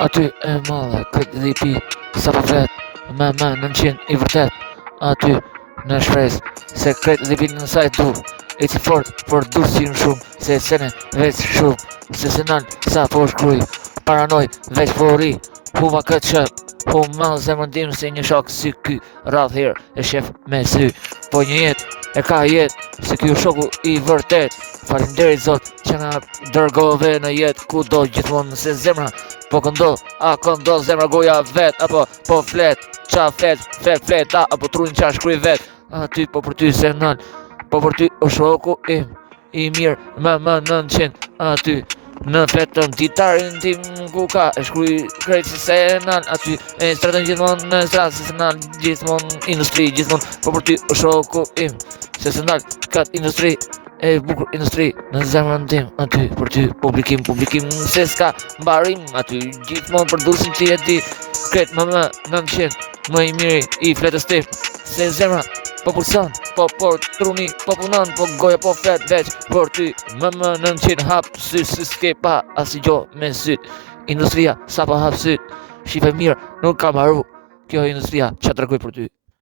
Aty e madhe, këtë dhipi, sa për vet, me 900 i vërtet. Aty në shpres, se këtë dhipi në saj du, e që fort, por du si në shumë, se sene veç shumë, se se nalë sa po shkruj, paranoj veç po ri, huma këtë shëp, hu ma zemrën tim se një shok si ky, radh herë e shef me sy, po një jetë e ka jetë, se ky shoku i vërtet, falinderit zot që nga dërgove në jetë ku do gjithmonë se zemra po këndo, a këndo zemra goja vet, apo po flet, qa flet, apo truin qa shkruj vet, aty po për ty se nën, po për ty o shoku im, i mirë me 900, aty në fletën titarin tim ku ka e shkruj krejt si se nën, aty e stratën gjithmonë në stratë se se nën, gjithmonë industri, gjithmonë po për ty o shoku im, se se nën kat industri, e bukur industri në zemrën tim, aty për ty publikim se s'ka mbarim, aty gjithmonë përdusin që jeti kretë më 900, më i miri i fletës tim, se zemra po pulson, po truni, po punon, po goja po flet veç për ty më 900 hap sy si s'ke pa asi gjo me syt, industria sa pa hap syt, shife mirë nuk ka maru, kjo industria që tërkuj për ty.